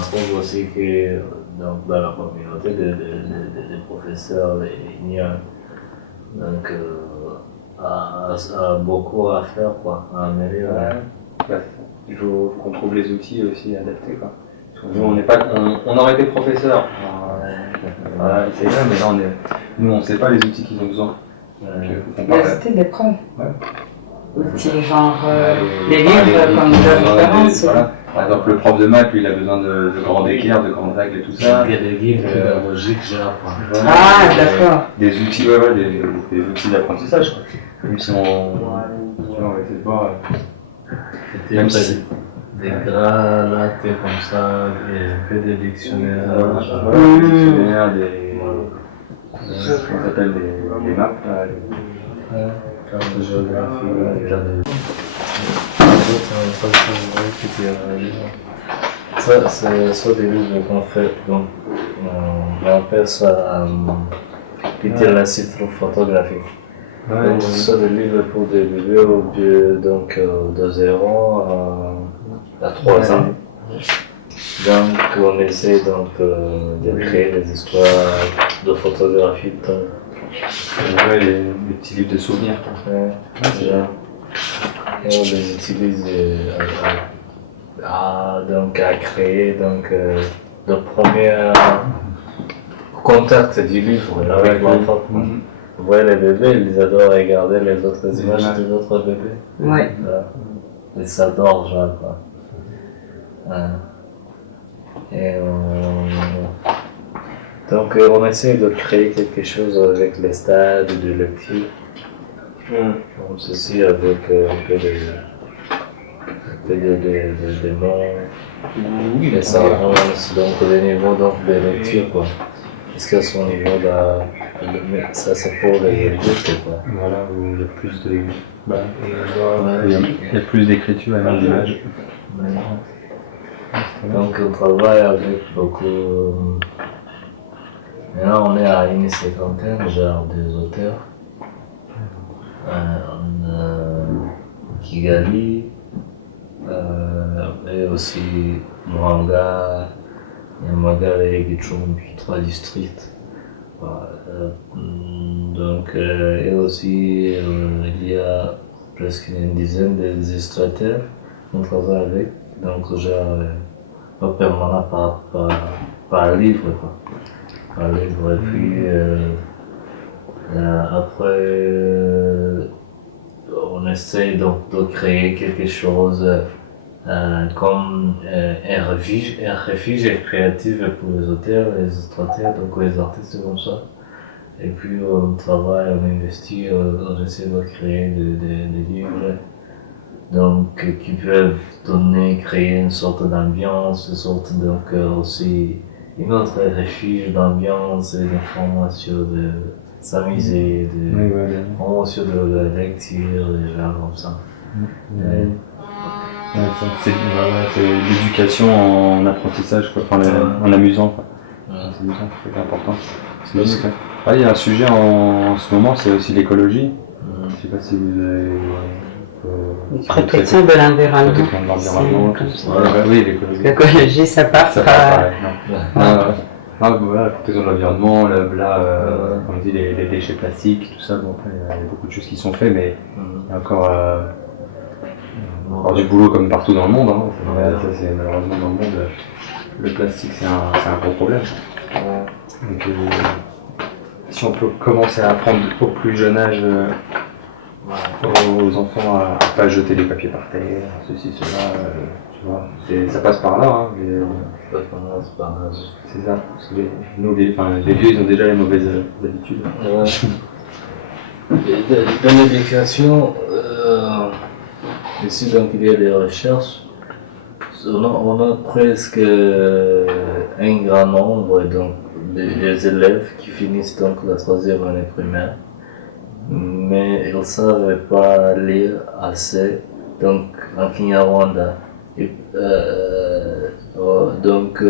trouve aussi que donc, dans la communauté des professeurs, il y a donc, beaucoup à faire, quoi, à améliorer. Il faut qu'on trouve les outils aussi adaptés, quoi. Nous, on aurait été professeurs. C'est vrai, mais là, nous, on ne sait pas les outils qu'ils ont besoin. C'était des preuves. Outils genre les les livres comme de référence. Voilà. Par exemple, le prof de maths, lui, il a besoin de grands équerres, de grandes règles et tout ça. Il y a des guides pédagogiques, genre. Ah, d'accord. Des outils, des outils d'apprentissage. Même si on va essayer de voir. Même si des gras, là, comme ça, un peu de dictionnaire. Des dictionnaires, qu'on appelle des maps. Carte de géographie, ça, c'est soit des livres qu'on fait, donc on appelle ça littératie photographique. Donc, ce sont des livres pour des bébés donc, de 0 à 3 ans. Donc on essaie donc, de créer des histoires de photographie. Les petits livres de souvenirs. Déjà. Et on les utilise donc, à créer donc, le premier contact du livre avec l'enfant. Vous voyez les bébés, ils adorent regarder les autres images des autres bébés. Ouais. Ils s'adorent, genre, quoi. Donc on essaie de créer quelque chose avec les stades de lecture. Comme ceci avec un peu de mots, et ça avance donc le niveau donc, de lecture, quoi. Parce qu'à son niveau, ça c'est pour les adultes, quoi. Voilà, où il y a plus de... il y a plus d'écriture et d'images. Donc on travaille avec beaucoup... Maintenant on est à une cinquantaine, genre des auteurs. Kigali, et aussi Mwanga, Nyamagabe, Gicumbi, 3 districts. Donc, et aussi il y a presque une dizaine d'illustrateurs qu'on travaille avec. Donc, genre, pas permanent par livre, quoi. Par livre, et puis après, on essaie donc de créer quelque chose comme un refuge créatif pour les auteurs, les illustrateurs, donc les artistes comme ça. Et puis on travaille, on investit, on essaie de créer des livres donc, qui peuvent créer une sorte d'ambiance, une sorte donc aussi une autre refuge d'ambiance et d'information, de s'amuser, de promotion de la lecture, des genres comme ça. C'est l'éducation en apprentissage, quoi. Enfin, en amusant, quoi. C'est amusant, c'est important. Il y a un sujet en ce moment, c'est aussi l'écologie. Je ne sais pas si vous avez... Protection de l'environnement. Oui, l'écologie. L'écologie, ça part pas. Voilà, la protection de l'environnement, comme on dit, les déchets plastiques, tout ça. Bon, après, il y a beaucoup de choses qui sont faites, mais il y a encore du boulot comme partout dans le monde. Ça, c'est malheureusement dans le monde, le plastique, c'est un gros problème. Donc, si on peut commencer à apprendre au plus jeune âge aux enfants à ne pas jeter les papiers par terre, ceci, cela, tu vois, ça passe par là. C'est ça, parce que les vieux, ils ont déjà les mauvaises habitudes. Dans l'éducation, ici donc il y a des recherches, on a presque un grand nombre donc, des élèves qui finissent donc la 3e année primaire, mais ils ne savent pas lire assez donc en Kinyarwanda. Donc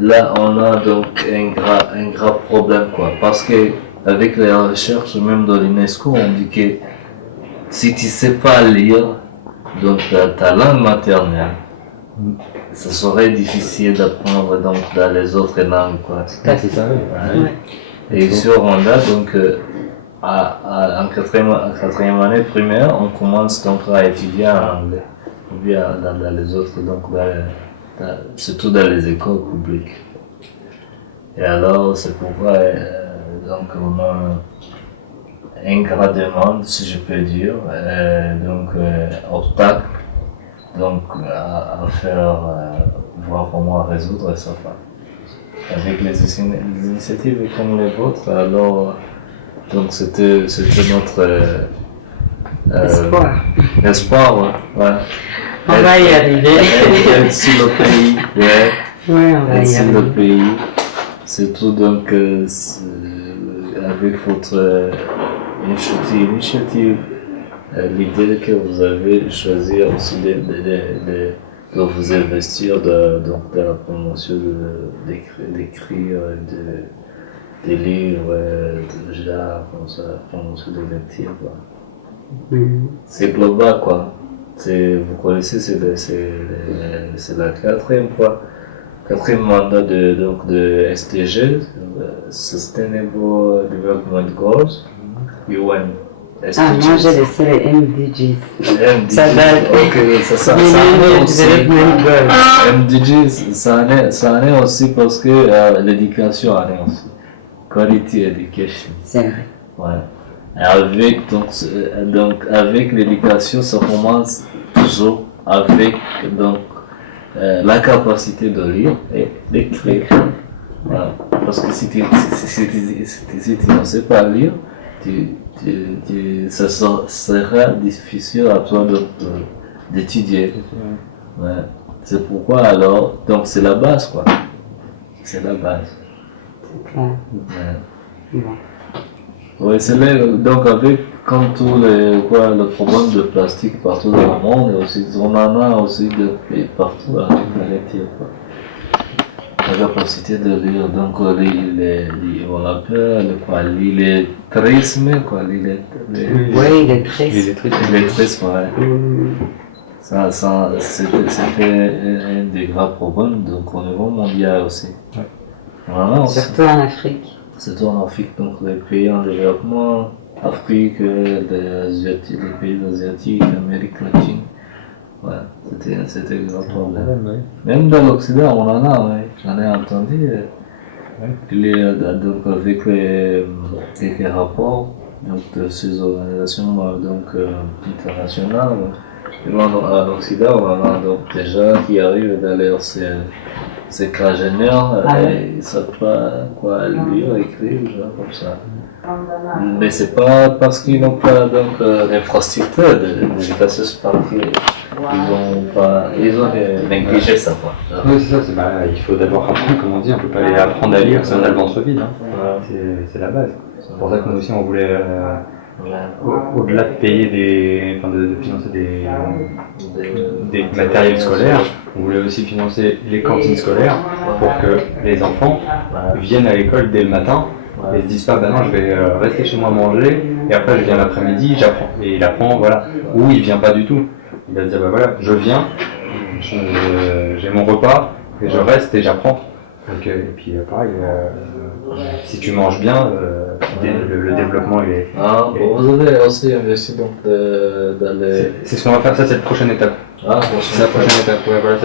là on a donc un grave problème, quoi, parce que avec les recherches même de l'UNESCO on dit que si tu ne sais pas lire donc ta langue maternelle, ça serait difficile d'apprendre donc dans les autres langues, quoi. Ah, c'est ça, oui. Ouais. Ouais. Et ici au Rwanda, donc, en quatrième année primaire, on commence donc à étudier en anglais. Ou bien dans les autres, donc, surtout dans les écoles publiques. Et alors, c'est pourquoi, donc, on a un grand demande, si je peux dire, obstacle, donc, à faire, voir comment résoudre ça. Avec les initiatives comme les vôtres, alors, donc, c'était notre Espoir. ouais. On va y arriver. Être sur le pays, ouais. Oui, on va Être y sur le arriver. pays. Surtout donc avec votre initiative, l'idée que vous avez choisi aussi de vous investir donc dans la promotion d'écrire des livres, de genre, comme ça, promotion de lecture, quoi. C'est global, quoi. Vous connaissez, c'est la quatrième mandat de SDG, Sustainable Development Goals, UN. Ah, moi j'ai laissé les MDGs. MDGs, Ça date. ok, ça en est aussi. MDGs, ça en est aussi parce que l'éducation en est aussi. Quality Education. C'est vrai. Ouais. Avec l'éducation, ça commence toujours avec la capacité de lire et d'écrire. Voilà. Parce que si tu ne sais pas lire, ça sera difficile à toi d'étudier. Ouais. C'est pourquoi alors, donc c'est la base, quoi. C'est la base. C'est clair. Ouais. Bon. Oui, donc avec comme tous le problème de plastique partout dans le monde, et aussi, on en a aussi partout avec la lecture, quoi. La capacité de lire, donc on appelle l'illettrisme, quoi, Oui, il est triste. l'illettrisme, ouais. C'était un des grands problèmes, donc au niveau mondial aussi. Ouais. Voilà, Surtout en Afrique. surtout en Afrique, donc les pays en développement, Afrique, les pays asiatiques, Amérique latine. Ouais, c'était un grand problème. Même dans l'Occident, on en a, ouais. J'en ai entendu. Donc avec quelques rapports donc, de ces organisations internationales, en Occident, on en a donc des gens qui arrivent d'ailleurs ces ingénieurs, ils ne savent pas quoi lire, écrire, genre comme ça. Mais c'est pas parce qu'ils n'ont pas d'infrastructure d'éducation sportive. Ils ont négligé ça, quoi. Oui, c'est ça, il faut d'abord apprendre, comme on dit, on peut pas aller apprendre à lire, ça on a le ventre vide, hein. C'est la base. C'est pour ça que nous aussi on voulait, au-delà de payer de financer des matériels scolaires, on voulait aussi financer les cantines scolaires pour que les enfants viennent à l'école dès le matin et se disent pas, bah non, je vais rester chez moi manger et après je viens l'après-midi, j'apprends. Et il apprend, voilà, ou il vient pas du tout. Il va se dire, bah voilà, je viens, j'ai mon repas, et je reste et j'apprends. Donc, et puis pareil, si tu manges bien, le développement il est... Vous avez aussi investi donc dans les... C'est ce qu'on va faire, ça c'est la prochaine étape. C'est la prochaine étape, ouais, voilà,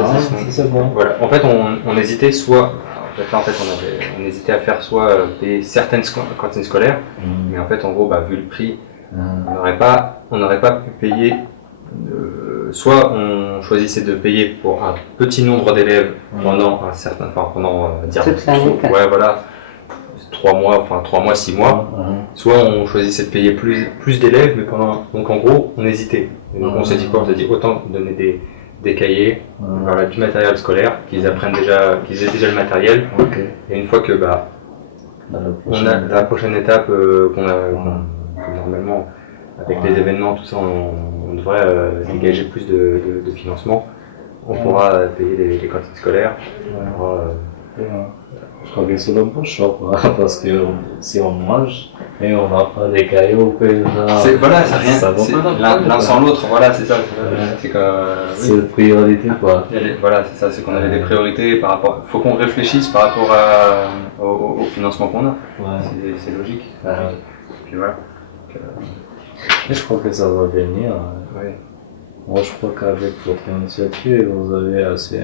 c'est bon. Voilà. En fait, on hésitait soit... on hésitait à faire soit payer certaines cantines scolaires, mais en fait, en gros, vu le prix, on n'aurait pas pu payer... soit on choisissait de payer pour un petit nombre d'élèves pendant un certain, Toute l'année. ouais, voilà, 3 mois, 6 mois. Soit on choisissait de payer plus d'élèves, mais donc en gros, on hésitait. Et donc on s'est dit quoi? On s'est dit autant donner des cahiers, voilà, du matériel scolaire, qu'ils aient déjà le matériel. Et une fois que on a la prochaine étape que normalement avec les événements, tout ça, on devrait dégager plus de financement. On pourra payer les cantines scolaires. Je crois que c'est le bon choix, quoi. Parce que si on mange et on n'a pas des cailloux, voilà, ça rien. L'un sans l'autre, voilà, c'est ça. C'est c'est la priorité, quoi. Voilà, c'est ça, c'est qu'on avait des priorités par rapport. Faut qu'on réfléchisse par rapport au financement qu'on a. Ouais. C'est logique. Ouais. Puis voilà. Et je crois que ça va venir. Oui. Moi, je crois qu'avec votre initiative, vous avez assez.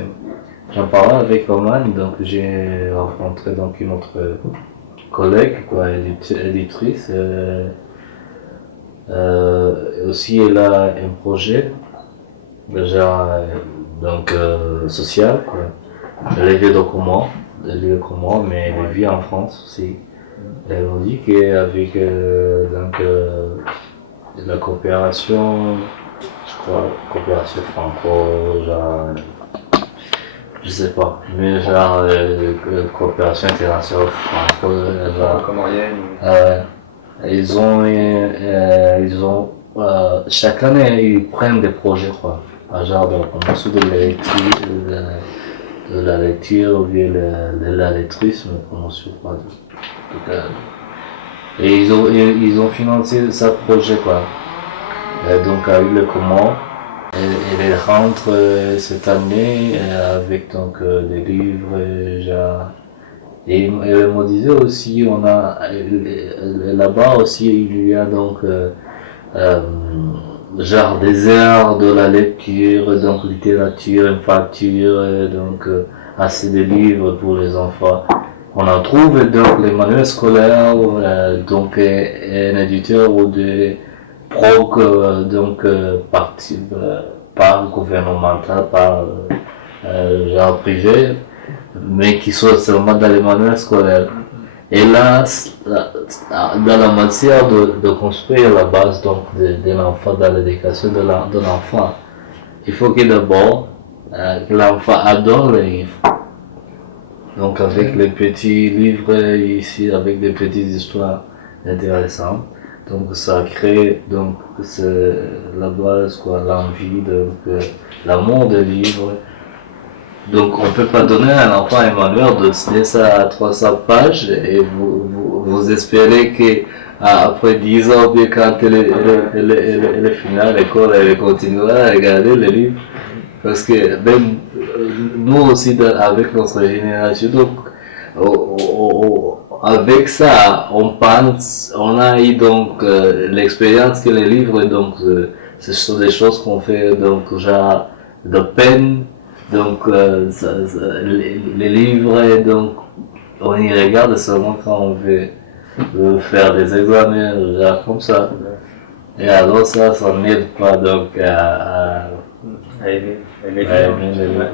J'en parlais avec Roman, donc j'ai rencontré donc une autre collègue, quoi, éditrice. Aussi, elle a un projet, déjà, donc, social, quoi. Elle vit comment, mais elle vit en France aussi. Elle m'a dit qu'avec la coopération, je crois, coopération franco, genre, je sais pas, mais genre coopération internationale franco, genre, comorienne. ils ont chaque année ils prennent des projets, quoi, genre de la promotion de la lecture ou bien de la lettrisme, promotion, quoi. Et ils ont financé ce projet, quoi. Donc avec le comment. Et elle rentre cette année avec donc des livres, genre. Et elle me disait aussi, on a là-bas aussi il y a donc genre des heures de la lecture, donc littérature, infanture, donc assez de livres pour les enfants. On en trouve donc les manuels scolaires, donc un éditeur ou des prog, donc par gouvernemental, par genre privé, mais qui sont seulement dans les manuels scolaires. Et là, dans la matière de construire la base donc de l'enfant, dans l'éducation de l'enfant, il faut que d'abord que l'enfant adore les livres. Donc avec les petits livres ici, avec des petites histoires intéressantes. Donc ça crée donc la base, quoi, l'envie, donc l'amour des livres. Donc on peut pas donner à un enfant un manuel de ça à 300 pages et vous espérez que après 10 ans, bien quand elle est finie à l'école, elle continuera à regarder les livres. Parce que même nous aussi, avec notre génération, donc, avec ça, on pense, on a eu donc l'expérience que les livres, donc, ce sont des choses qu'on fait, donc, genre, de peine, donc, les livres, donc, on y regarde seulement quand on veut faire des examens, genre, comme ça. Et alors ça n'aide pas, donc, à aimer les livres.